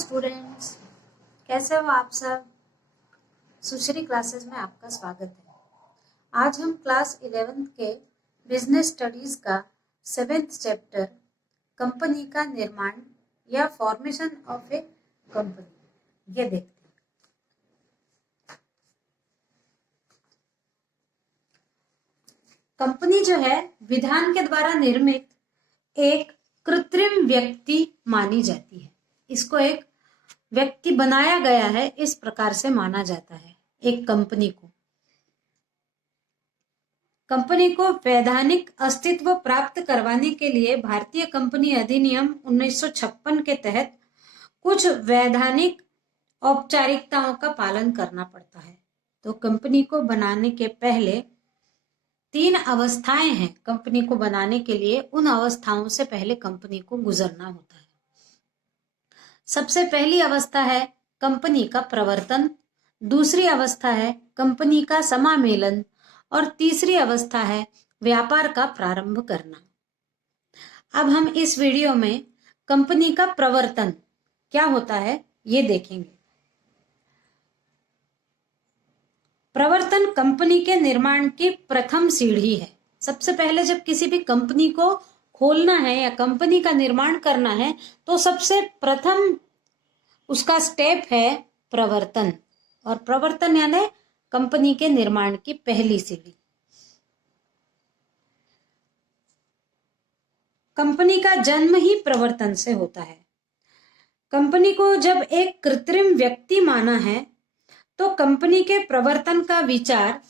Students, कैसे हो आप सब। सुश्री क्लासेस में आपका स्वागत है। आज हम क्लास 11th के बिजनेस स्टडीज का 7th चैप्टर कंपनी का निर्माण या फॉर्मेशन ऑफ ए कंपनी ये देखते हैं। कंपनी जो है विधान के द्वारा निर्मित एक कृत्रिम व्यक्ति मानी जाती है। इसको एक व्यक्ति बनाया गया है, इस प्रकार से माना जाता है। एक कंपनी को वैधानिक अस्तित्व प्राप्त करवाने के लिए भारतीय कंपनी अधिनियम 1956 के तहत कुछ वैधानिक औपचारिकताओं का पालन करना पड़ता है। तो कंपनी को बनाने के पहले 3 अवस्थाएं हैं। कंपनी को बनाने के लिए उन अवस्थाओं से पहले कंपनी को गुजरना होता है। सबसे पहली अवस्था है कंपनी का प्रवर्तन, दूसरी अवस्था है कंपनी का समामेलन और तीसरी अवस्था है व्यापार का प्रारंभ करना। अब हम इस वीडियो में कंपनी का प्रवर्तन क्या होता है ये देखेंगे। प्रवर्तन कंपनी के निर्माण की प्रथम सीढ़ी है। सबसे पहले जब किसी भी कंपनी को खोलना है या कंपनी का निर्माण करना है तो सबसे प्रथम उसका स्टेप है प्रवर्तन। और प्रवर्तन यानी कंपनी के निर्माण की पहली सीढ़ी। कंपनी का जन्म ही प्रवर्तन से होता है। कंपनी को जब एक कृत्रिम व्यक्ति माना है तो कंपनी के प्रवर्तन का विचार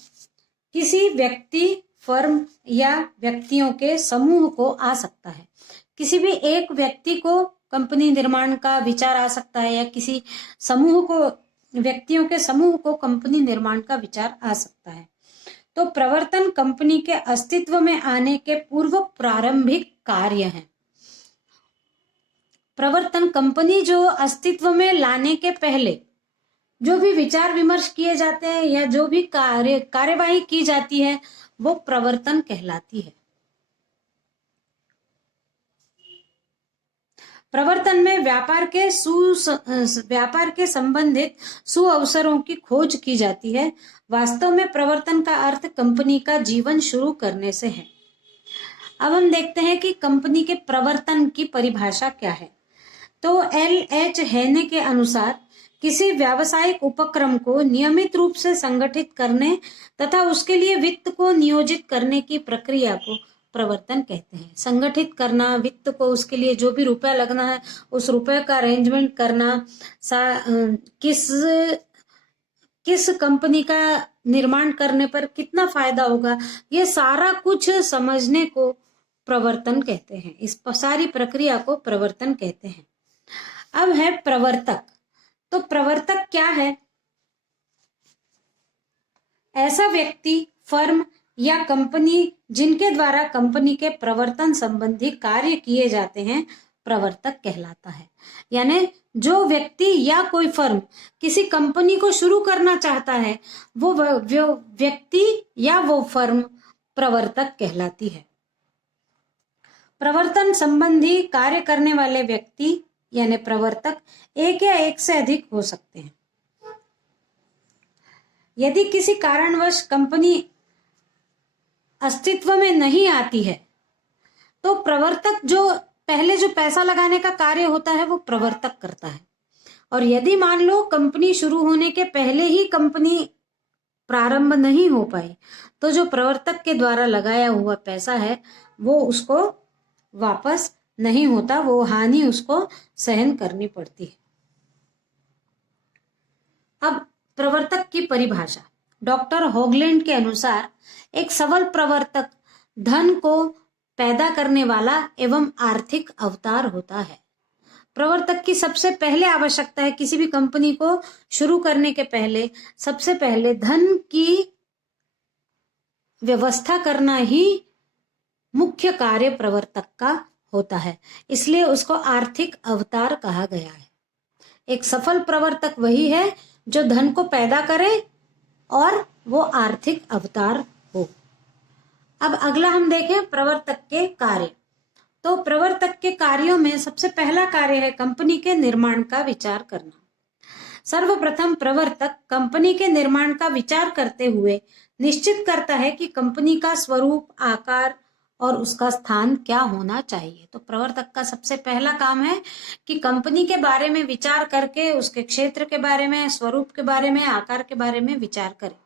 किसी व्यक्ति, फर्म या व्यक्तियों के समूह को आ सकता है। किसी भी एक व्यक्ति को कंपनी निर्माण का विचार आ सकता है या किसी समूह को, व्यक्तियों के समूह को कंपनी निर्माण का विचार आ सकता है। तो प्रवर्तन कंपनी के अस्तित्व में आने के पूर्व प्रारंभिक कार्य है। प्रवर्तन कंपनी जो अस्तित्व में लाने के पहले जो भी विचार विमर्श किए जाते हैं या जो भी कार्यवाही की जाती है वो प्रवर्तन कहलाती है। प्रवर्तन में व्यापार के संबंधित सुअवसरों की खोज की जाती है। वास्तव में प्रवर्तन का अर्थ कंपनी का जीवन शुरू करने से है। अब हम देखते हैं कि कंपनी के प्रवर्तन की परिभाषा क्या है। तो LH हेने के अनुसार किसी व्यावसायिक उपक्रम को नियमित रूप से संगठित करने तथा उसके लिए वित्त को नियोजित करने की प्रक्रिया को प्रवर्तन कहते हैं। संगठित करना, वित्त को, उसके लिए जो भी रुपया लगना है उस रुपये का अरेंजमेंट करना, किस कंपनी का निर्माण करने पर कितना फायदा होगा, ये सारा कुछ समझने को प्रवर्तन कहते हैं। इस सारी प्रक्रिया को प्रवर्तन कहते हैं। अब है प्रवर्तक। तो प्रवर्तक क्या है? ऐसा व्यक्ति, फर्म या कंपनी जिनके द्वारा कंपनी के प्रवर्तन संबंधी कार्य किए जाते हैं प्रवर्तक कहलाता है। यानी जो व्यक्ति या कोई फर्म किसी कंपनी को शुरू करना चाहता है वो व्यक्ति या वो फर्म प्रवर्तक कहलाती है। प्रवर्तन संबंधी कार्य करने वाले व्यक्ति यानी प्रवर्तक एक या एक से अधिक हो सकते हैं। यदि किसी कारणवश कंपनी अस्तित्व में नहीं आती है तो प्रवर्तक जो पहले जो पैसा लगाने का कार्य होता है वो प्रवर्तक करता है। और यदि मान लो कंपनी शुरू होने के पहले ही कंपनी प्रारंभ नहीं हो पाई तो जो प्रवर्तक के द्वारा लगाया हुआ पैसा है वो उसको वापस नहीं होता, वो हानि उसको सहन करनी पड़ती है। अब प्रवर्तक की परिभाषा डॉक्टर होगलैंड के अनुसार एक सबल प्रवर्तक धन को पैदा करने वाला एवं आर्थिक अवतार होता है। प्रवर्तक की सबसे पहले आवश्यकता है, किसी भी कंपनी को शुरू करने के पहले सबसे पहले धन की व्यवस्था करना ही मुख्य कार्य प्रवर्तक का होता है। इसलिए उसको आर्थिक अवतार कहा गया है। एक सफल प्रवर्तक वही है जो धन को पैदा करे और वो आर्थिक अवतार हो। अब अगला हम देखें प्रवर्तक के कार्य। तो प्रवर्तक के कार्यों में सबसे पहला कार्य है कंपनी के निर्माण का विचार करना। सर्वप्रथम प्रवर्तक कंपनी के निर्माण का विचार करते हुए निश्चित करता है कि कंपनी का स्वरूप, आकार और उसका स्थान क्या होना चाहिए। तो प्रवर्तक का सबसे पहला काम है कि कंपनी के बारे में विचार करके उसके क्षेत्र के बारे में, स्वरूप के बारे में, आकार के बारे में विचार करें।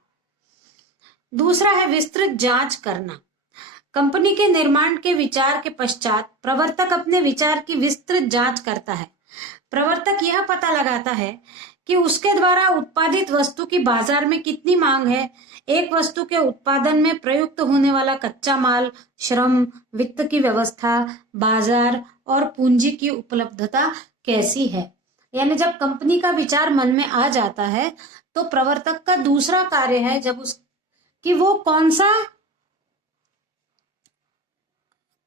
दूसरा है विस्तृत जांच करना। कंपनी के निर्माण के विचार के पश्चात प्रवर्तक अपने विचार की विस्तृत जांच करता है। प्रवर्तक यह पता लगाता है कि उसके द्वारा उत्पादित वस्तु की बाजार में कितनी मांग है, एक वस्तु के उत्पादन में प्रयुक्त होने वाला कच्चा माल, श्रम, वित्त की व्यवस्था, बाजार और पूंजी की उपलब्धता कैसी है। यानी जब कंपनी का विचार मन में आ जाता है तो प्रवर्तक का दूसरा कार्य है कि वो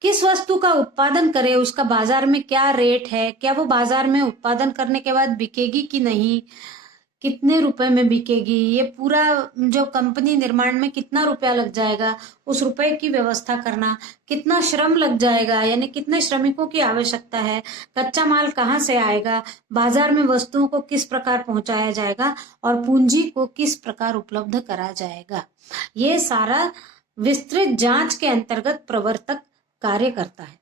किस वस्तु का उत्पादन करे, उसका बाजार में क्या रेट है, क्या वो बाजार में उत्पादन करने के बाद बिकेगी कि नहीं, कितने रुपए में बिकेगी, ये पूरा जो कंपनी निर्माण में कितना रुपया लग जाएगा, उस रुपए की व्यवस्था करना, कितना श्रम लग जाएगा, यानी कितने श्रमिकों की आवश्यकता है, कच्चा माल कहाँ से आएगा, बाजार में वस्तुओं को किस प्रकार पहुंचाया जाएगा और पूंजी को किस प्रकार उपलब्ध करा जाएगा। ये सारा विस्तृत जांच के अंतर्गत प्रवर्तक कार्य करता है।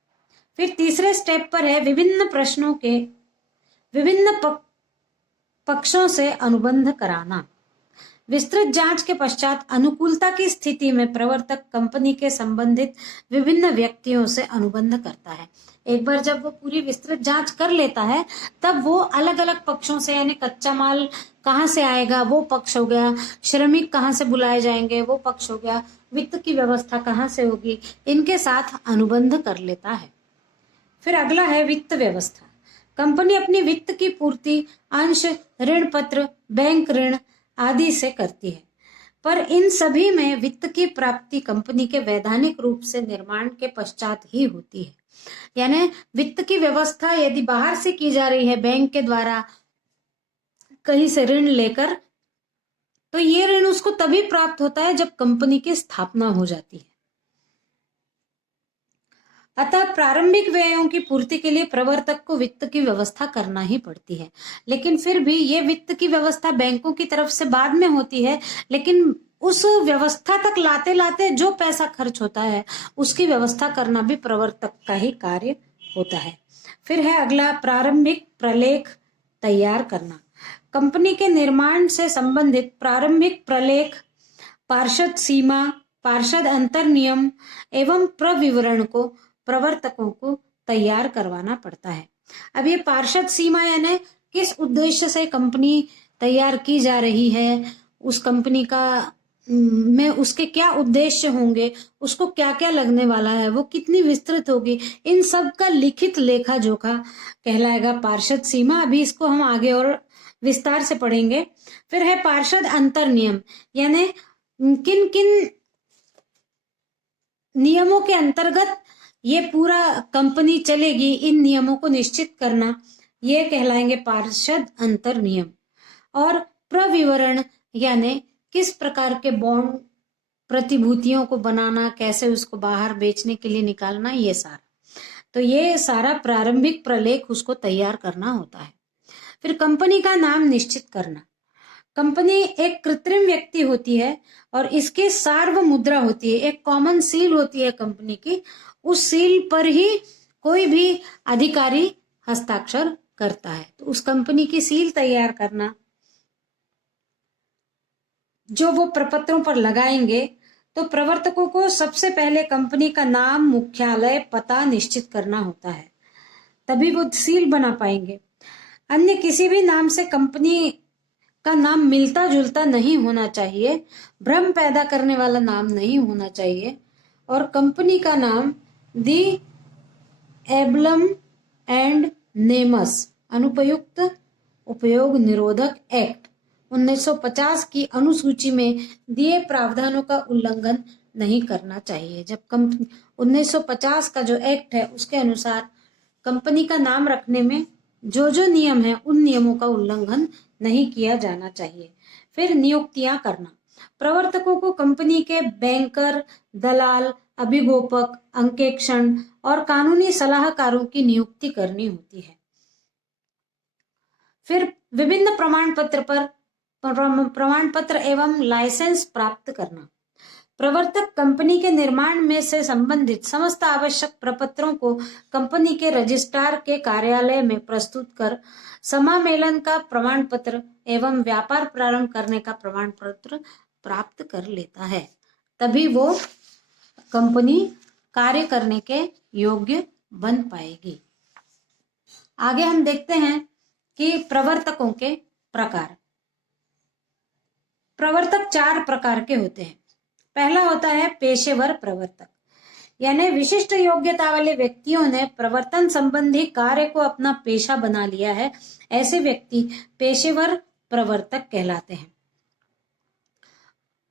फिर तीसरे स्टेप पर है विभिन्न प्रश्नों के विभिन्न पक्षों से अनुबंध कराना। विस्तृत जांच के पश्चात अनुकूलता की स्थिति में प्रवर्तक कंपनी के संबंधित विभिन्न व्यक्तियों से अनुबंध करता है। एक बार जब वो पूरी विस्तृत जांच कर लेता है तब वो अलग अलग पक्षों से, यानी कच्चा माल कहाँ से आएगा वो पक्ष हो गया, श्रमिक कहाँ से बुलाए जाएंगे वो पक्ष हो गया, वित्त की व्यवस्था कहाँ से होगी, इनके साथ अनुबंध कर लेता है। फिर अगला है वित्त व्यवस्था। कंपनी अपनी वित्त की पूर्ति अंश, ऋण पत्र, बैंक ऋण आदि से करती है, पर इन सभी में वित्त की प्राप्ति कंपनी के वैधानिक रूप से निर्माण के पश्चात ही होती है। यानी वित्त की व्यवस्था यदि बाहर से की जा रही है, बैंक के द्वारा कहीं से ऋण लेकर, तो ये ऋण उसको तभी प्राप्त होता है जब कंपनी की स्थापना हो जाती है। अतः प्रारंभिक व्ययों की पूर्ति के लिए प्रवर्तक को वित्त की व्यवस्था करना ही पड़ती है। लेकिन फिर भी ये वित्त की व्यवस्था बैंकों की तरफ से बाद में होती है, लेकिन उस व्यवस्था तक लाते लाते जो पैसा खर्च होता है उसकी व्यवस्था करना भी प्रवर्तक का ही कार्य होता है। फिर है अगला प्रारंभिक प्रलेख तैयार करना। कंपनी के निर्माण से संबंधित प्रारंभिक प्रलेख, पार्षद सीमा, पार्षद अंतर नियम एवं प्रविवरण को प्रवर्तकों को तैयार करवाना पड़ता है। अब ये पार्षद सीमा यानी किस उद्देश्य से कंपनी तैयार की जा रही है, उस कंपनी का में उसके क्या उद्देश्य होंगे, उसको क्या क्या लगने वाला है, वो कितनी विस्तृत होगी, इन सब का लिखित लेखा जोखा कहलाएगा पार्षद सीमा। अभी इसको हम आगे और विस्तार से पढ़ेंगे। फिर है पार्षद अंतर नियम, यानी किन किन नियमों के अंतर्गत ये पूरा कंपनी चलेगी, इन नियमों को निश्चित करना, ये कहलाएंगे पार्षद अंतर नियम। और प्रविवरण यानी किस प्रकार के बॉन्ड प्रतिभूतियों को बनाना, कैसे उसको बाहर बेचने के लिए निकालना, ये सारा, तो ये सारा प्रारंभिक प्रलेख उसको तैयार करना होता है। फिर कंपनी का नाम निश्चित करना। कंपनी एक कृत्रिम व्यक्ति होती है और इसकी सार्व मुद्रा होती है, एक कॉमन सील होती है कंपनी की, उस सील पर ही कोई भी अधिकारी हस्ताक्षर करता है। तो उस कंपनी की सील तैयार करना, जो वो प्रपत्रों पर लगाएंगे, तो प्रवर्तकों को सबसे पहले कंपनी का नाम, मुख्यालय, पता निश्चित करना होता है, तभी वो सील बना पाएंगे। अन्य किसी भी नाम से कंपनी का नाम मिलता जुलता नहीं होना चाहिए, भ्रम पैदा करने वाला नाम नहीं होना चाहिए। और कंपनी का नाम दी एबलम एंड नेमस अनुपयुक्त उपयोग निरोधक एक्ट 1950 की अनुसूची में दिए प्रावधानों का उल्लंघन नहीं करना चाहिए। जब कंपनी 1950 का जो एक्ट है उसके अनुसार कंपनी का नाम रखने में जो जो नियम है उन नियमों का उल्लंघन नहीं किया जाना चाहिए। फिर नियुक्तियां करना। प्रवर्तकों को कंपनी के बैंकर, दलाल, अभिगोपक, अंकेक्षण और कानूनी सलाहकारों की नियुक्ति करनी होती है। फिर विभिन्न प्रमाण पत्र एवं लाइसेंस प्राप्त करना। प्रवर्तक कंपनी के निर्माण में से संबंधित समस्त आवश्यक प्रपत्रों को कंपनी के रजिस्ट्रार के कार्यालय में प्रस्तुत कर समामेलन का प्रमाण पत्र एवं व्यापार प्रारंभ करने का प्रमाण पत्र प्राप्त कर लेता है, तभी वो कंपनी कार्य करने के योग्य बन पाएगी। आगे हम देखते हैं कि प्रवर्तकों के प्रकार। प्रवर्तक 4 प्रकार के होते हैं। पहला होता है पेशेवर प्रवर्तक, यानी विशिष्ट योग्यता वाले व्यक्तियों ने प्रवर्तन संबंधी कार्य को अपना पेशा बना लिया है, ऐसे व्यक्ति पेशेवर प्रवर्तक कहलाते हैं।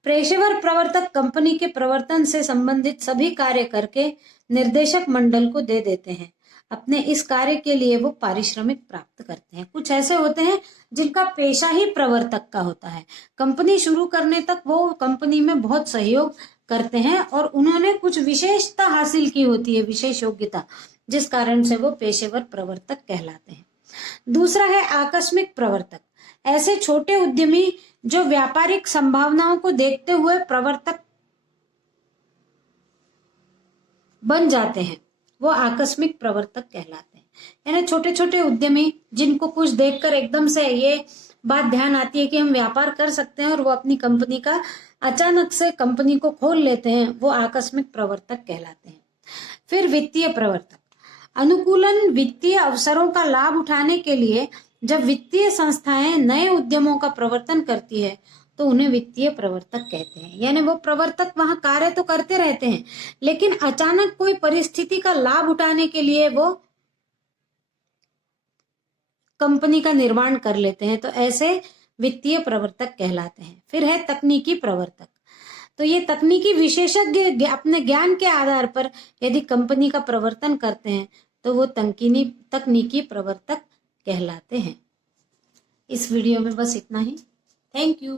पेशेवर प्रवर्तक कंपनी के प्रवर्तन से संबंधित सभी कार्य करके निर्देशक मंडल को दे देते हैं। अपने इस कार्य के लिए वो पारिश्रमिक प्राप्त करते हैं। कुछ ऐसे होते हैं जिनका पेशा ही प्रवर्तक का होता है। कंपनी शुरू करने तक वो कंपनी में बहुत सहयोग करते हैं और उन्होंने कुछ विशेषता हासिल की होती है, विशेष योग्यता, जिस कारण से वो पेशेवर प्रवर्तक कहलाते हैं। दूसरा है आकस्मिक प्रवर्तक। ऐसे छोटे उद्यमी जो व्यापारिक संभावनाओं को देखते हुए प्रवर्तक बन जाते हैं, वो आकस्मिक प्रवर्तक कहलाते हैं। यानी छोटे छोटे उद्यमी जिनको कुछ देखकर एकदम से ये बात ध्यान आती है कि हम व्यापार कर सकते हैं और वो अपनी कंपनी का अचानक से कंपनी को खोल लेते हैं, वो आकस्मिक प्रवर्तक कहलाते हैं। फिर वित्तीय प्रवर्तक। अनुकूलन वित्तीय अवसरों का लाभ उठाने के लिए जब वित्तीय संस्थाएं नए उद्यमों का प्रवर्तन करती है तो उन्हें वित्तीय प्रवर्तक कहते हैं। यानी वो प्रवर्तक वहां कार्य तो करते रहते हैं, लेकिन अचानक कोई परिस्थिति का लाभ उठाने के लिए वो कंपनी का निर्माण कर लेते हैं, तो ऐसे वित्तीय प्रवर्तक कहलाते हैं। फिर है तकनीकी प्रवर्तक। तो ये तकनीकी विशेषज्ञ अपने ज्ञान के आधार पर यदि कंपनी का प्रवर्तन करते हैं तो वो तकनीकी प्रवर्तक कहलाते हैं। इस वीडियो में बस इतना ही। Thank you.